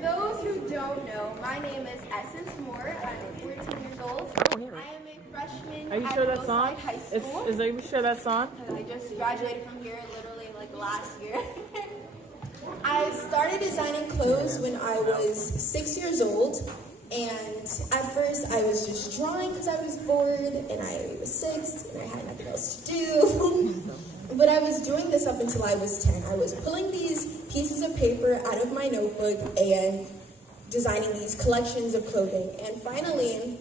those who don't know, my name is Essynce Moore. I'm 14 years old. I am a freshman Are you at sure that's on? High School. Are you sure that's on? I just graduated from here literally like last year. I started designing clothes when I was 6 years old. And at first I was just drawing because I was bored and I was 6 and I had nothing else to do. But I was doing this up until I was 10. I was pulling these pieces of paper out of my notebook and designing these collections of clothing. And finally,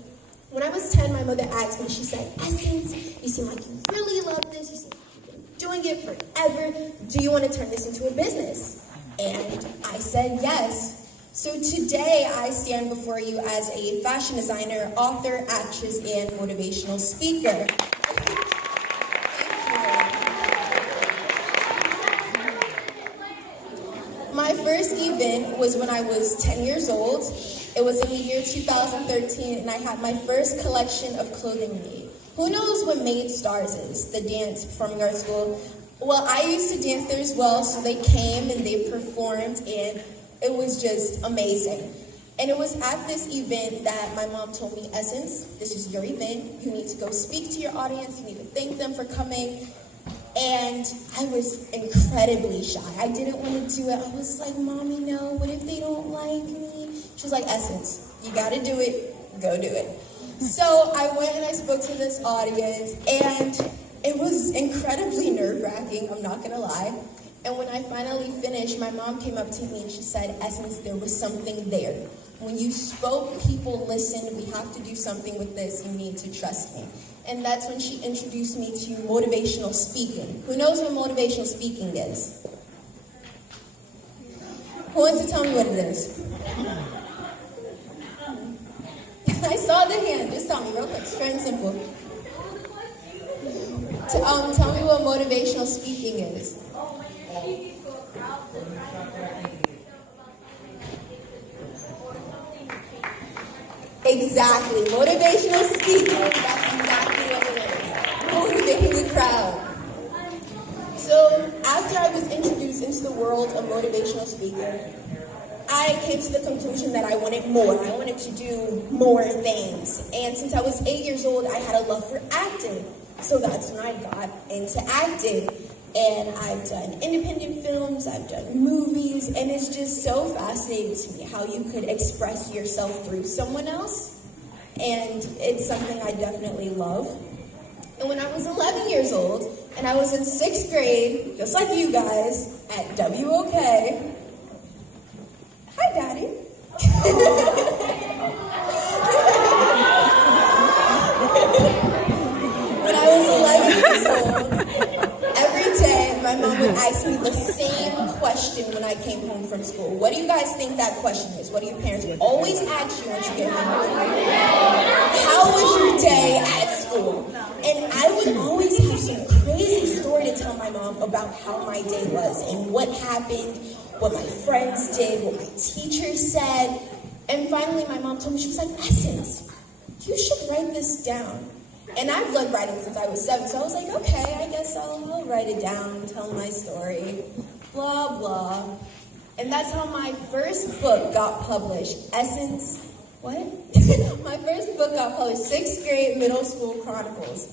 when I was 10, my mother asked me, she said, Essynce, you seem like you really love this. You seem like you've been doing it forever. Do you want to turn this into a business? And I said yes. So today I stand before you as a fashion designer, author, actress, and motivational speaker. My first event was when I was 10 years old. It was in the year 2013, and I had my first collection of clothing made. Who knows what Made Stars is, the dance performing arts school? Well, I used to dance there as well, so they came and they performed, and it was just amazing. And it was at this event that my mom told me, Essynce, this is your event. You need to go speak to your audience. You need to thank them for coming. And I was incredibly shy. I didn't want to do it. I was like, Mommy, no, what if they don't like me? She was like, Essynce, you got to do it. Go do it. So I went and I spoke to this audience, and it was incredibly nerve-wracking, I'm not going to lie. And when I finally finished, my mom came up to me and she said, Essynce, there was something there. When you spoke, people listened. We have to do something with this. You need to trust me. And that's when she introduced me to motivational speaking. Who knows what motivational speaking is? Who wants to tell me what it is? I saw the hand. Just tell me real quick, straight and simple. Tell me what motivational speaking is. Exactly. Motivational speaking. That's exactly what it is. Motivating the crowd. So after I was introduced into the world of motivational speaking, I came to the conclusion that I wanted more. I wanted to do more things. And since I was 8 years old, I had a love for acting. So that's when I got into acting. And I've done independent films, I've done movies, and it's just so fascinating to me how you could express yourself through someone else. And it's something I definitely love. And when I was 11 years old, and I was in 6th grade, just like you guys, at WOK. Hi, Daddy. When I was 11 years old, my mom would ask me the same question when I came home from school. What do you guys think that question is? What do your parents always ask you when you get home? How was your day at school? And I would always have some crazy story to tell my mom about how my day was and what happened, what my friends did, what my teacher said. And finally my mom told me, she was like, Essynce, you should write this down. And I've loved writing since I was 7, so I was like, okay, I guess I'll write it down, tell my story, blah, blah. And that's how my first book got published, Essynce, what? My first book got published, 6th grade middle school chronicles.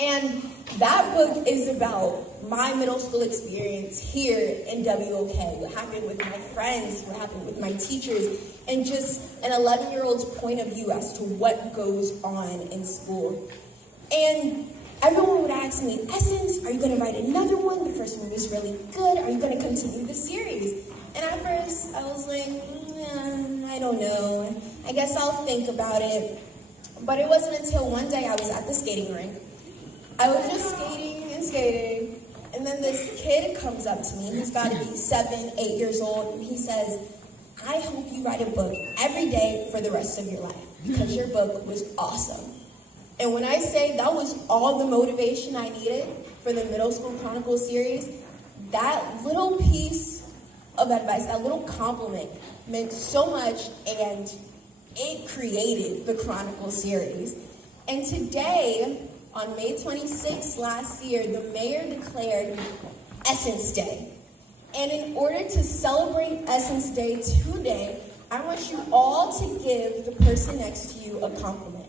And that book is about my middle school experience here in WOK, what happened with my friends, what happened with my teachers, and just an 11-year-old's point of view as to what goes on in school. And everyone would ask me, Essynce, are you going to write another one? The first one was really good. Are you going to continue the series? And at first, I was like, I don't know. I guess I'll think about it. But it wasn't until one day I was at the skating rink. I was just skating and skating, and then this kid comes up to me. He's got to be 7, 8 years old, and he says, I hope you write a book every day for the rest of your life, because your book was awesome. And when I say that was all the motivation I needed for the Middle School Chronicles series, that little piece of advice, that little compliment meant so much, and it created the Chronicles series. And today, on May 26th last year, the mayor declared Essynce Day. And in order to celebrate Essynce Day today, I want you all to give the person next to you a compliment.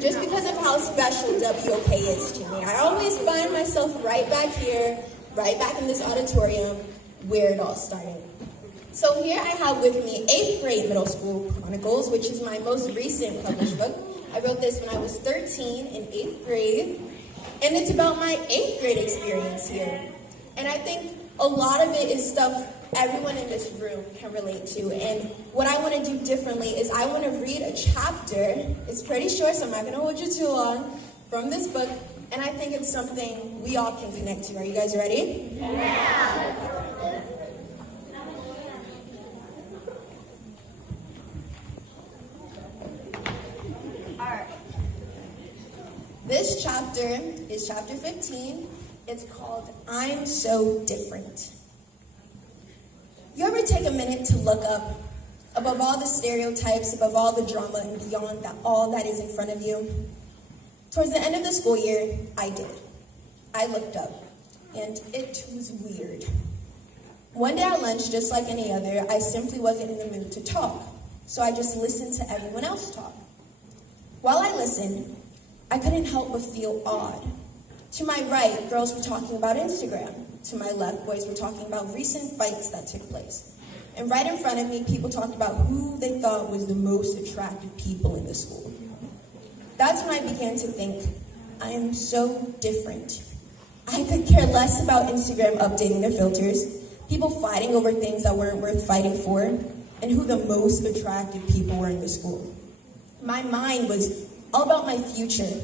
Just because of how special WOK is to me. I always find myself right back here, right back in this auditorium, where it all started. So here I have with me 8th grade middle school chronicles, which is my most recent published book. I wrote this when I was 13 in 8th grade, and it's about my 8th grade experience here. And I think a lot of it is stuff everyone in this room can relate to. And what I want to do differently is I want to read a chapter. It's pretty short, so I'm not going to hold you too long, from this book. And I think it's something we all can connect to. Are you guys ready? Yeah. All right. This chapter is chapter 15. It's called I'm So Different. You ever take a minute to look up, above all the stereotypes, above all the drama, and beyond that, all that is in front of you? Towards the end of the school year, I did. I looked up, and it was weird. One day at lunch, just like any other, I simply wasn't in the mood to talk, so I just listened to everyone else talk. While I listened, I couldn't help but feel odd. To my right, girls were talking about Instagram. To my left, boys were talking about recent fights that took place. And right in front of me, people talked about who they thought was the most attractive people in the school. That's when I began to think, I am so different. I could care less about Instagram updating their filters, people fighting over things that weren't worth fighting for, and who the most attractive people were in the school. My mind was all about my future.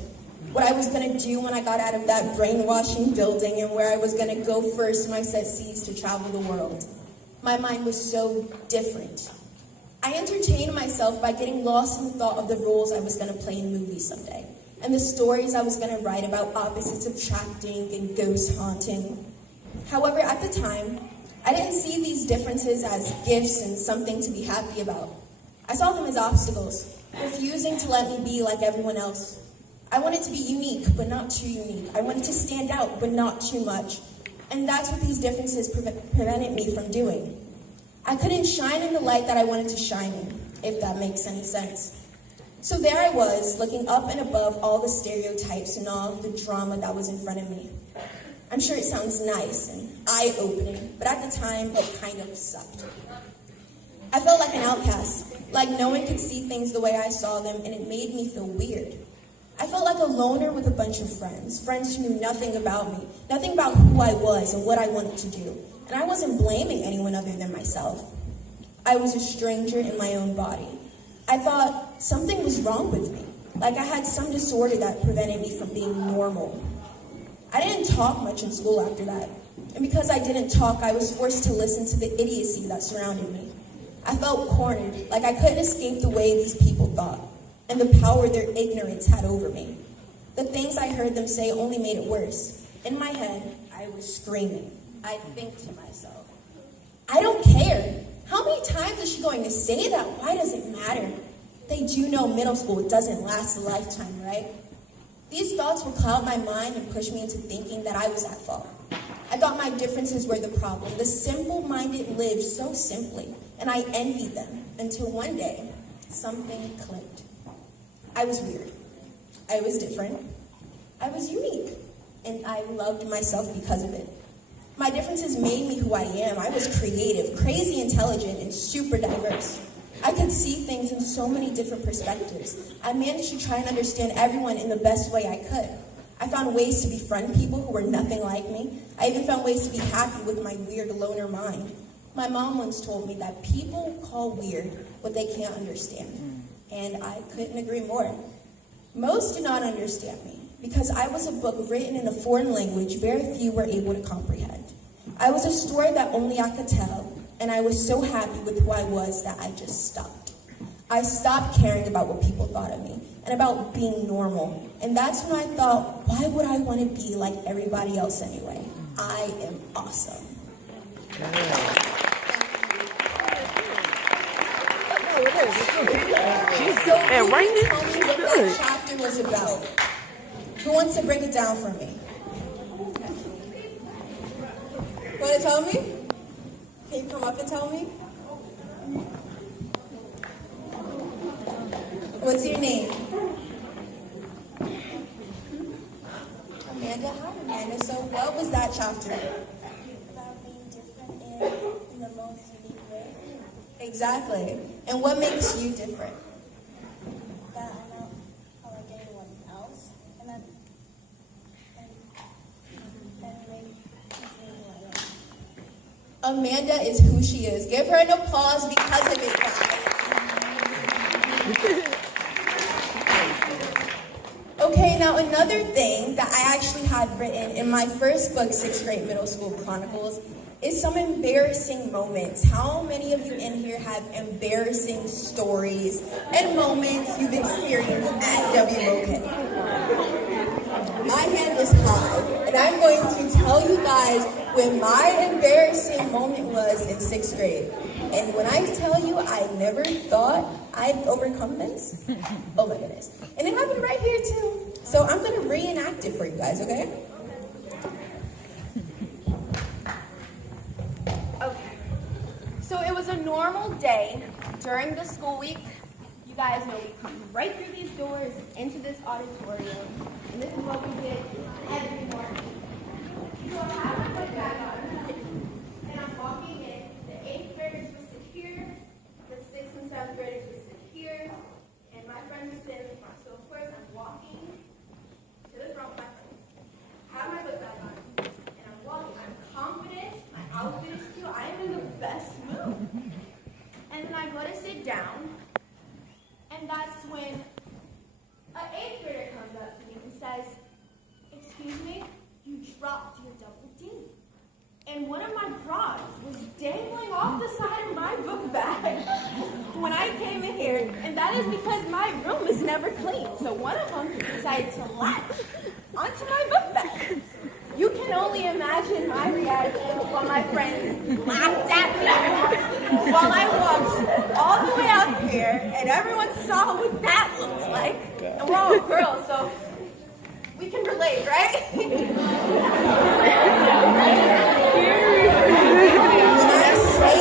What I was going to do when I got out of that brainwashing building and where I was going to go first when I set seas to travel the world. My mind was so different. I entertained myself by getting lost in the thought of the roles I was going to play in movies someday, and the stories I was going to write about opposites attracting and ghost haunting. However, at the time, I didn't see these differences as gifts and something to be happy about. I saw them as obstacles, refusing to let me be like everyone else. I wanted to be unique, but not too unique. I wanted to stand out, but not too much. And that's what these differences prevented me from doing. I couldn't shine in the light that I wanted to shine in, if that makes any sense. So there I was, looking up and above all the stereotypes and all the drama that was in front of me. I'm sure it sounds nice and eye-opening, but at the time, it kind of sucked. I felt like an outcast, like no one could see things the way I saw them, and it made me feel weird. I felt like a loner with a bunch of friends who knew nothing about me, nothing about who I was and what I wanted to do. And I wasn't blaming anyone other than myself. I was a stranger in my own body. I thought something was wrong with me, like I had some disorder that prevented me from being normal. I didn't talk much in school after that. And because I didn't talk, I was forced to listen to the idiocy that surrounded me. I felt cornered, like I couldn't escape the way these people thought, and the power their ignorance had over me. The things I heard them say only made it worse. In my head, I was screaming. I'd think to myself, I don't care. How many times is she going to say that? Why does it matter? They do know middle school doesn't last a lifetime, right? These thoughts would cloud my mind and push me into thinking that I was at fault. I thought my differences were the problem. The simple-minded lived so simply, and I envied them until one day, something clicked. I was weird. I was different. I was unique, and I loved myself because of it. My differences made me who I am. I was creative, crazy intelligent, and super diverse. I could see things in so many different perspectives. I managed to try and understand everyone in the best way I could. I found ways to befriend people who were nothing like me. I even found ways to be happy with my weird loner mind. My mom once told me that people call weird what they can't understand. And I couldn't agree more. Most do not understand me. because I was a book written in a foreign language very few were able to comprehend. I was a story that only I could tell, and I was so happy with who I was that I just stopped. I stopped caring about what people thought of me and about being normal. And that's when I thought, why would I want to be like everybody else anyway? I am awesome. So who can tell me what that chapter was about? Who wants to break it down for me? Want to tell me? Can you come up and tell me? What's your name? Amanda. Hi, Amanda. So what was that chapter? About being different in the most unique way. Exactly. And what makes you different? That I'm not like anyone else. And that makes me who I am. Amanda is who she is. Give her an applause because of it, guys. Okay, now another thing that I actually had written in my first book, 6th grade middle school chronicles, is some embarrassing moments. How many of you in here have embarrassing stories and moments you've experienced at WOK? My hand is high, and I'm going to tell you guys when my embarrassing moment was in 6th grade. And when I tell you I never thought I'd overcome this, oh my goodness. And it happened right here too. So I'm gonna reenact it for you guys, okay? Okay. So it was a normal day during the school week. You guys know we come right through these doors into this auditorium. And this is what we did every morning. So I have my book bag on, and I'm walking in. The 8th graders would sit here, the 6th and 7th graders would sit here, and my friend was sitting in front. So of course I'm walking to the front with my friend. I have my book bag on, and I'm walking. I'm confident, my outfit is cute, I am in the best mood. And then I go to sit down, and that's when an 8th grader comes up to me and says, "Excuse me, you dropped your double D." And one of my bras was dangling off the side of my book bag when I came in here. And that is because my room is never clean. So one of them decided to latch onto my book bag. You can only imagine my reaction while my friends laughed at me while I walked all the way out here, and everyone saw what that looked like. And we're all girls, so we can relate, right? When I say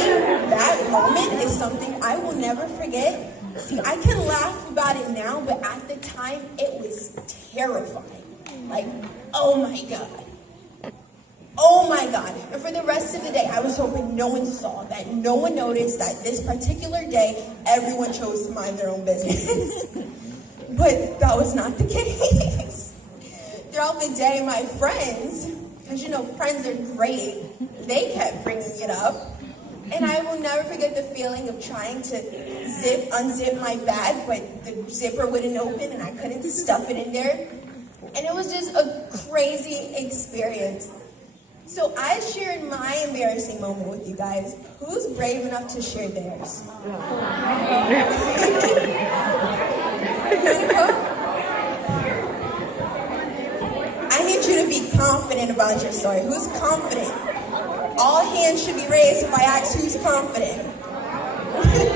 that moment is something I will never forget, see, I can laugh about it now, but at the time, it was terrifying. Like, oh my God. Oh my God. And for the rest of the day, I was hoping no one saw, that no one noticed that this particular day, everyone chose to mind their own business. But that was not the case. Throughout the day, my friends, because you know, friends are great, they kept bringing it up. And I will never forget the feeling of trying to unzip my bag, but the zipper wouldn't open and I couldn't stuff it in there. And it was just a crazy experience. So I shared my embarrassing moment with you guys. Who's brave enough to share theirs? I need you to be confident about your story. Who's confident? All hands should be raised if I ask who's confident. Okay.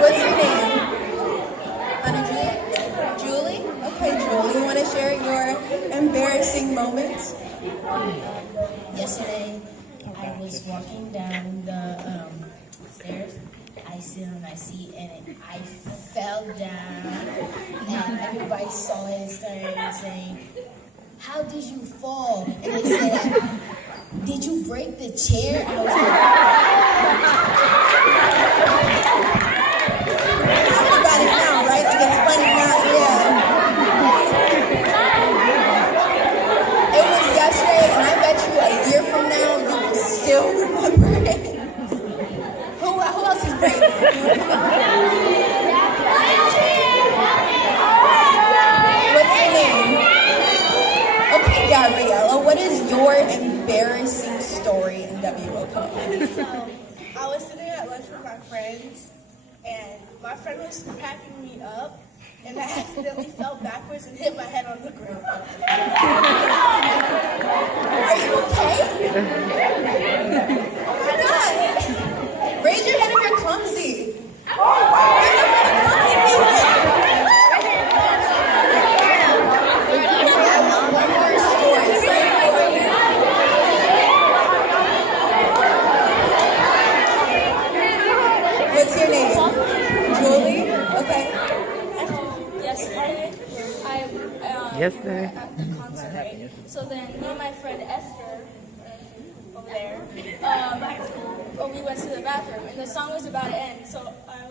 What's your name? Anna Julie? Okay, Julie, you want to share your embarrassing moments? Yesterday, I was walking down the stairs. I sit on my seat and I fell down. And everybody saw it and started saying, "How did you fall?" And they said, "Did you break the chair?" And I was like, Talk about it now, right? Like it's funny now, yeah. It was yesterday, and I bet you a year from now, you will still remember it. my friend was cracking me up, and I accidentally fell backwards and hit my head on the ground. Are you okay? Oh my God! Raise your hand if you're clumsy. One more story. What's your name? Julie? Okay. Yesterday, Yesterday. at the concert, right? So then me and my friend Esther, over there, we went to the bathroom, and the song was about to end. So I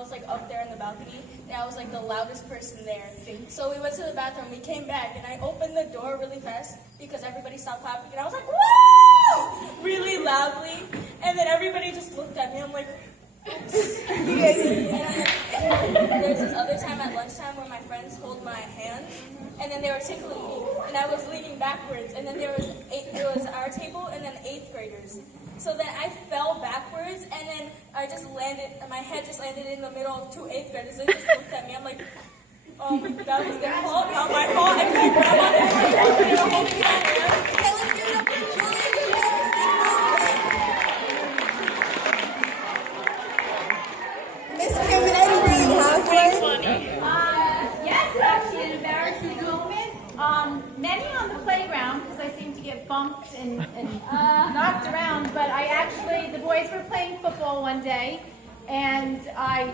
was like up there in the balcony, and I was like the loudest person there. So we went to the bathroom, we came back, and I opened the door really fast because everybody stopped clapping, and I was like, "Woo!" really loudly, and then everybody just looked at me. I'm like. And there's this other time at lunchtime where my friends hold my hands, and then they were tickling me, and I was leaning backwards, and then there was our table, and then 8th graders. So then I fell backwards, and then my head just landed in the middle of 2 8th graders. They just looked at me. I'm like, that was their fault, not my fault. And my grandma was holding my hand. Yes, actually, an embarrassing moment. Many on the playground, because I seem to get bumped and knocked around, but the boys were playing football one day, and I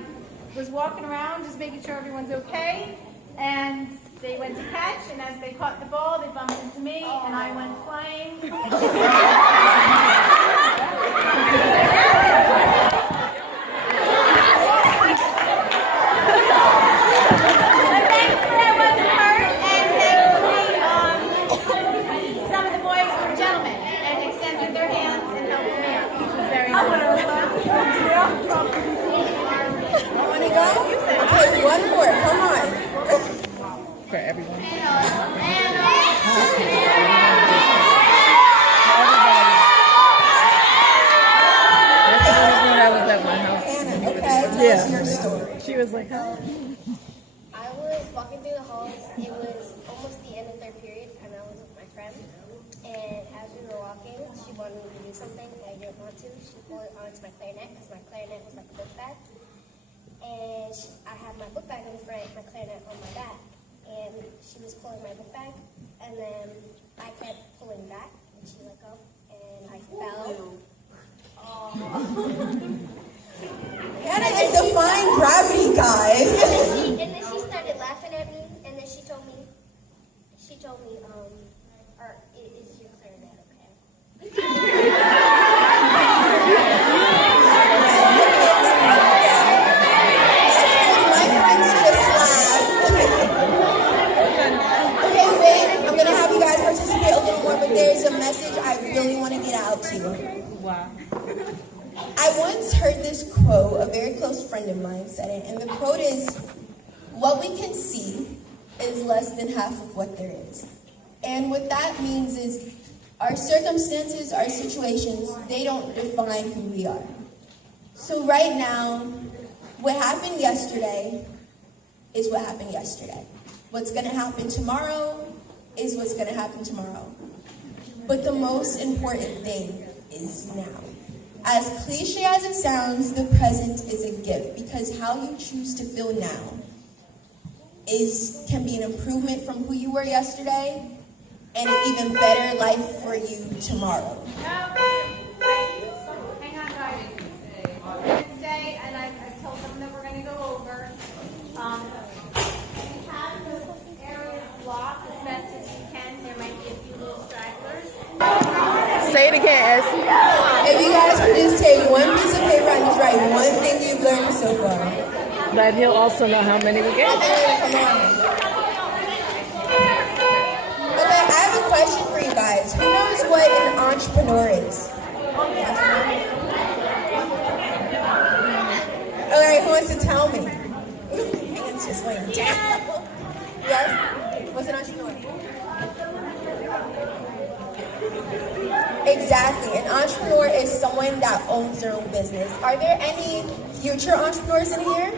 was walking around just making sure everyone's okay, and they went to catch, and as they caught the ball, they bumped into me, and I went flying. Okay, one more. Come on. For everyone. I was at my house. Anna, okay, tell us your story. She was like, I was walking through the halls. It was almost the end of 3rd period, and I was with my friend. And as we were walking, she wanted me to do something, and I didn't want to. She pulled it onto my clarinet, because my clarinet was like a book bag. And I had my book bag in front, my clarinet on my back. And she was pulling my book bag, and then I kept pulling back, and she let go, and I fell. Anna is defying gravity, guys. And then she started laughing at me, and then she told me, is your clarinet okay? My friends just laughed. Okay, wait. I'm gonna have you guys participate a little more, but there's a message I really want to get out to you. wow. I once heard this quote, a very close friend of mine said it, and the quote is, "What we can see is less than half of what there is." And what that means is our circumstances, our situations, they don't define who we are. So right now, what happened yesterday is what happened yesterday. What's going to happen tomorrow is what's going to happen tomorrow. But the most important thing is now. As cliche as it sounds, the present is a gift, because how you choose to feel now can be an improvement from who you were yesterday and an even better life for you tomorrow. Hang on, guys. Wednesday, and I told them that we're going to go over. We have the area blocked as best as we can. There might be a few little stragglers. Say it again, Essie. If you guys could just take one piece of paper and just write one thing you've learned so far. But he'll also know how many we get. Come on. Okay, I have a question for you guys. Who knows what an entrepreneur is? Alright, who wants to tell me? It's just like, damn. Yes? What's an entrepreneur? Exactly. An entrepreneur is someone that owns their own business. Are there any future entrepreneurs in here?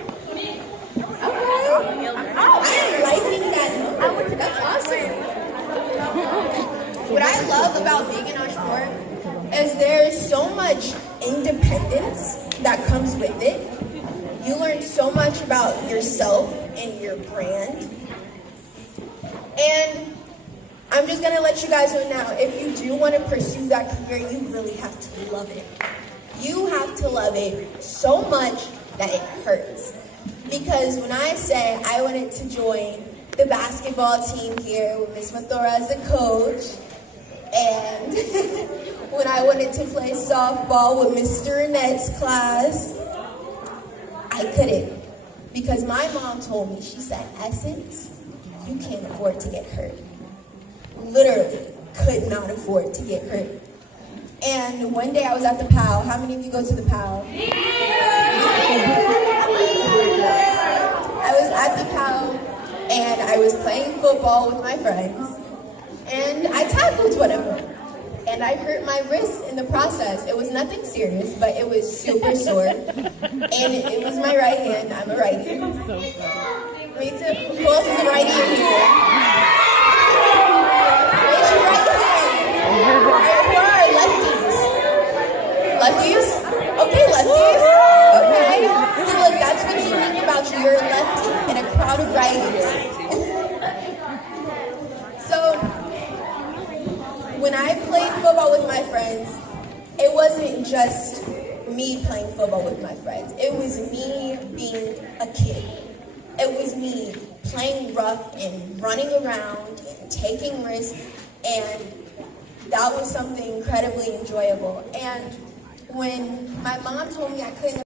I'm liking that. That's awesome. What I love about being an entrepreneur is there's so much independence that comes with it. You learn so much about yourself and your brand. And I'm just gonna let you guys know now, if you do want to pursue that career, you really have to love it. You have to love it so much that it hurts. Because when I say I wanted to join the basketball team here with Miss Mathora as the coach, and when I wanted to play softball with Mr. Annette's class, I couldn't. Because my mom told me, she said, Essynce, you can't afford to get hurt. Literally could not afford to get hurt. And one day I was at the POW. How many of you go to the POW? I was at the POW and I was playing football with my friends and I tackled one of them. And I hurt my wrist in the process. It was nothing serious, but it was super sore. And it was my right hand. I'm a righty. Me too. Who else is a righty in here? Raise your right hand. Who are lefties? Lefties? Okay, lefties. Okay. So look, that's what's unique about you. You're a lefty in a crowd of righties. So, when I played football with my friends, it wasn't just me playing football with my friends. It was me being a kid. It was me playing rough and running around and taking risks, and that was something incredibly enjoyable. And when my mom told me I couldn't